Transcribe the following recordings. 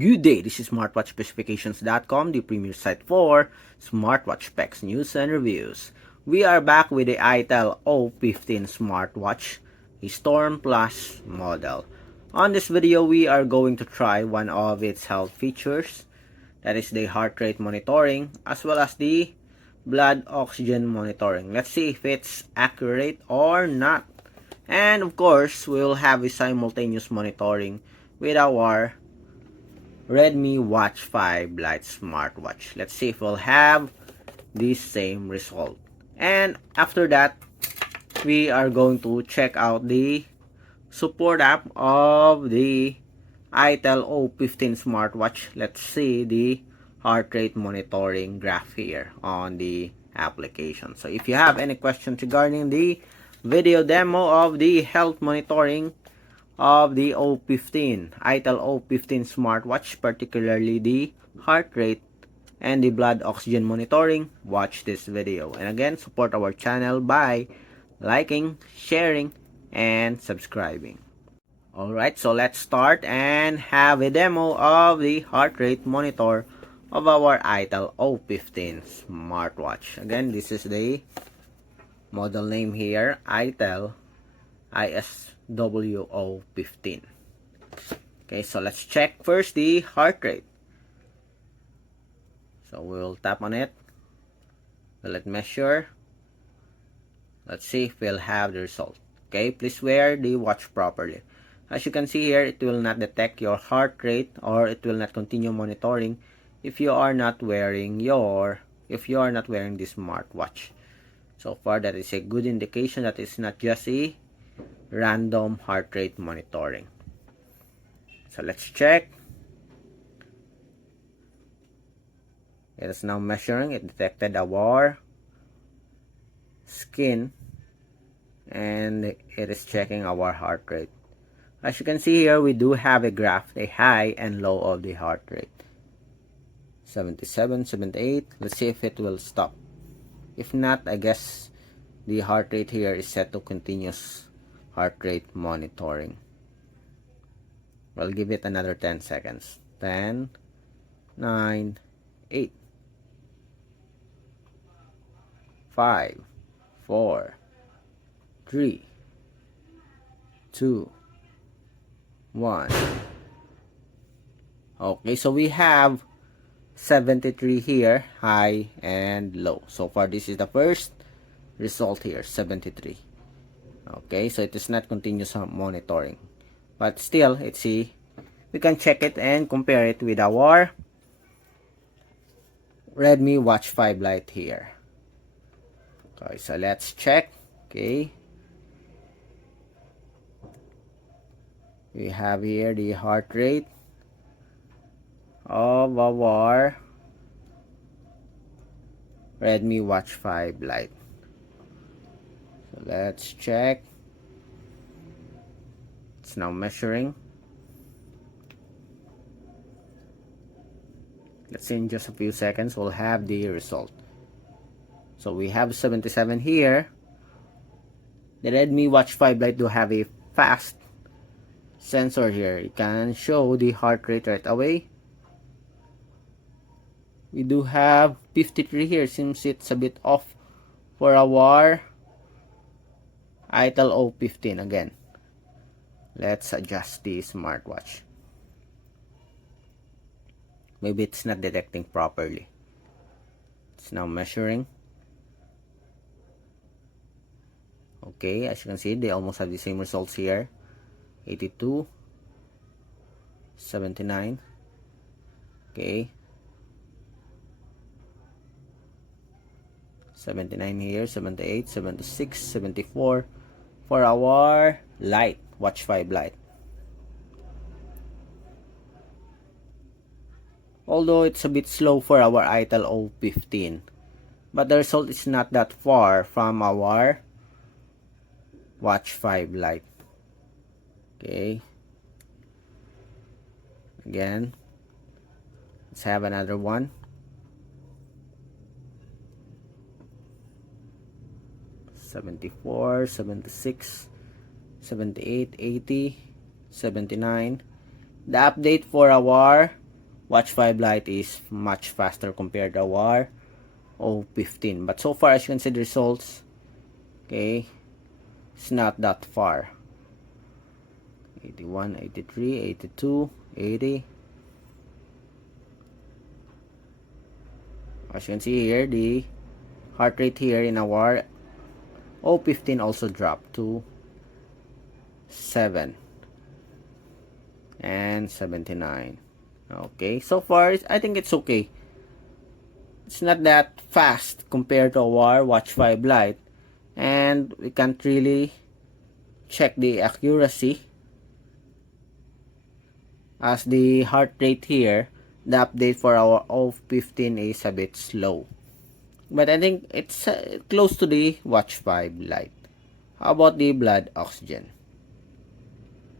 Good day, this is smartwatchspecifications.com, the premier site for smartwatch specs, news, and reviews. We are back with the ITEL O15 smartwatch, a Storm Plus model. On this video, we are going to try one of its health features, that is the heart rate monitoring, as well as the blood oxygen monitoring. Let's see if it's accurate or not. And of course, we'll have a simultaneous monitoring with our Redmi Watch 5 Lite smartwatch. Let's see if we'll have the same result. And after that, we are going to check out the support app of the ITEL O15 smartwatch. Let's see the heart rate monitoring graph here on the application. So if you have any questions regarding the video demo of the health monitoring of the O15, ITEL O15 smartwatch, particularly the heart rate and the blood oxygen monitoring, watch this video. And again, support our channel by liking, sharing, and subscribing. Alright, so let's start and have a demo of the heart rate monitor of our ITEL O15 smartwatch. Again, this is the model name here, ITEL ISWO15. Okay, so let's check first the heart rate. So we'll tap on it. Will it measure? Let's see if we'll have the result. Okay, please wear the watch properly. As you can see here, it will not detect your heart rate, or it will not continue monitoring if you are not wearing the smartwatch. So far, that is a good indication that it's not just a random heart rate monitoring. So let's check. It is now measuring. It detected our skin and it is checking our heart rate. As you can see here, we do have a graph, a high and low of the heart rate. 77, 78. Let's see if it will stop. If not, I guess the heart rate here is set to continuous heart rate monitoring. We'll give it another 10 seconds. 10, 9, 8, 5, 4, 3, 2, 1. Okay, so we have 73 here, high and low. So far, this is the first result here, 73. Okay, so it is not continuous monitoring, but still, we can check it and compare it with our Redmi Watch 5 Lite here. Okay, so let's check. Okay, we have here the heart rate of our Redmi Watch 5 Lite. So let's check. It's now measuring. Let's see, in just a few seconds we'll have the result. So we have 77 here. The Redmi Watch 5 Lite do have a fast sensor here. It can show the heart rate right away. We do have 53 here. Seems it's a bit off for our ITEL O15. Again, let's adjust the smartwatch. Maybe it's not detecting properly. It's now measuring. Okay, as you can see, they almost have the same results here. 82, 79. Okay, 79 here, 78, 76, 74 for our Lite, Watch 5 Lite. Although it's a bit slow for our ITEL O15, but the result is not that far from our Watch 5 Lite. Okay, again, let's have another one. 74, 76, 78, 80, 79. The update for our Watch 5 Lite is much faster compared to our O15. But so far, as you can see the results, okay, it's not that far. 81, 83, 82, 80. As you can see here, the heart rate here in our O15 also dropped to 7 and 79. Okay, so far I think it's okay. It's not that fast compared to our Watch 5 Lite, and we can't really check the accuracy as the heart rate here, the update for our O15 is a bit slow. But I think it's close to the Watch 5 Lite. How about the blood oxygen?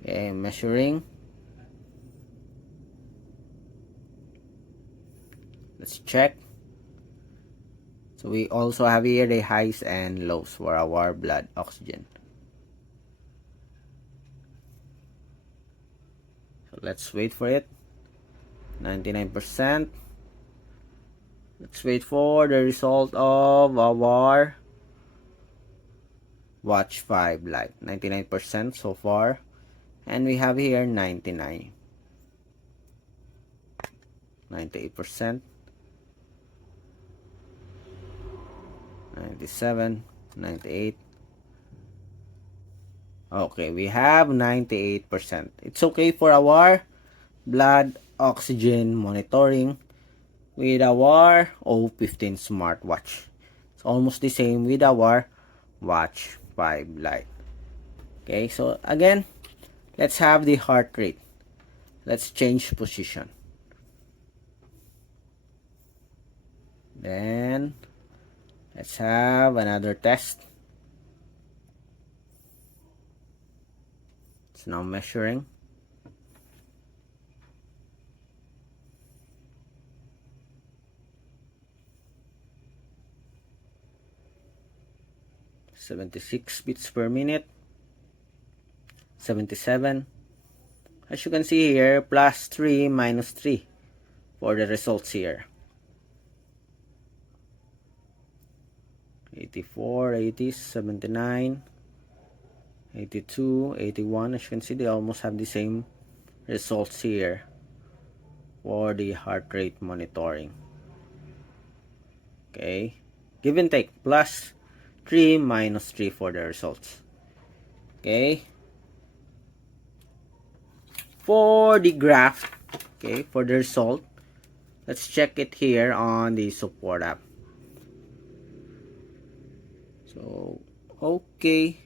Okay, measuring. Let's check. So we also have here the highs and lows for our blood oxygen. So let's wait for it. 99%. Let's wait for the result of our Watch 5 Lite. 99% so far. And we have here 99. 98%. 97, 98. Okay, we have 98%. It's okay for our blood oxygen monitoring with our O15 smartwatch. It's almost the same with our Watch 5 Lite. Okay, so again, let's have the heart rate. Let's change position. Then let's have another test. It's now measuring. .76 beats per minute. 77. As you can see here, +3, -3 for the results here. 84, 80, 79, 82, 81. As you can see, they almost have the same results here for the heart rate monitoring. Okay, give and take, +3, -3 for the results. Okay, for the graph, okay, for the result, let's check it here on the support app. So, okay,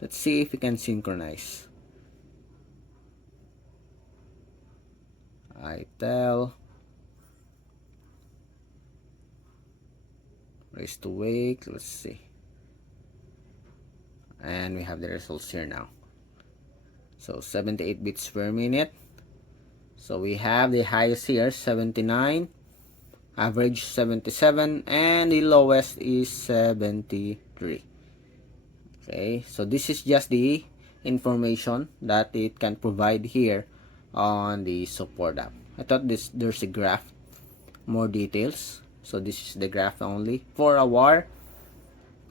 let's see if we can synchronize. ITEL, raise to wake, let's see. And we have the results here now. So 78 beats per minute. So we have the highest here, 79, average 77, and the lowest is 73. Okay, so this is just the information that it can provide here on the support app. I thought there's a graph, more details. So this is the graph only for our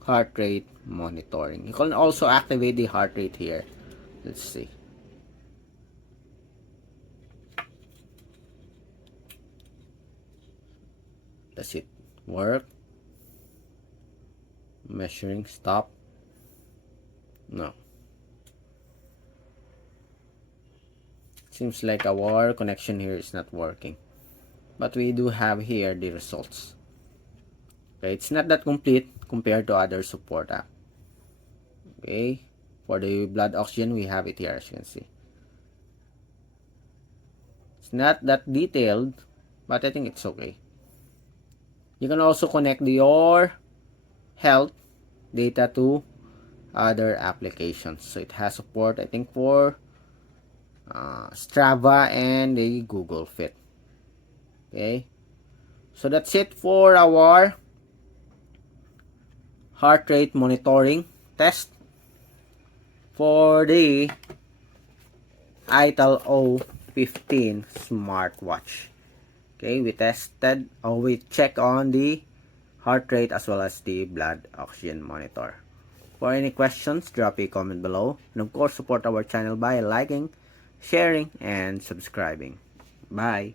heart rate monitoring. You can also activate the heart rate here. Let's see. Does it work? Measuring, stop. No. Seems like our connection here is not working. But we do have here the results. Okay, it's not that complete compared to other support app. Okay, for the blood oxygen, we have it here, as you can see. It's not that detailed, but I think it's okay. You can also connect your health data to other applications. So it has support, I think, for Strava and the Google Fit. Okay, so that's it for our heart rate monitoring test for the ITEL O15 smartwatch. Okay, we tested or we check on the heart rate as well as the blood oxygen monitor. For any questions, drop a comment below. And of course, support our channel by liking, sharing, and subscribing. Bye!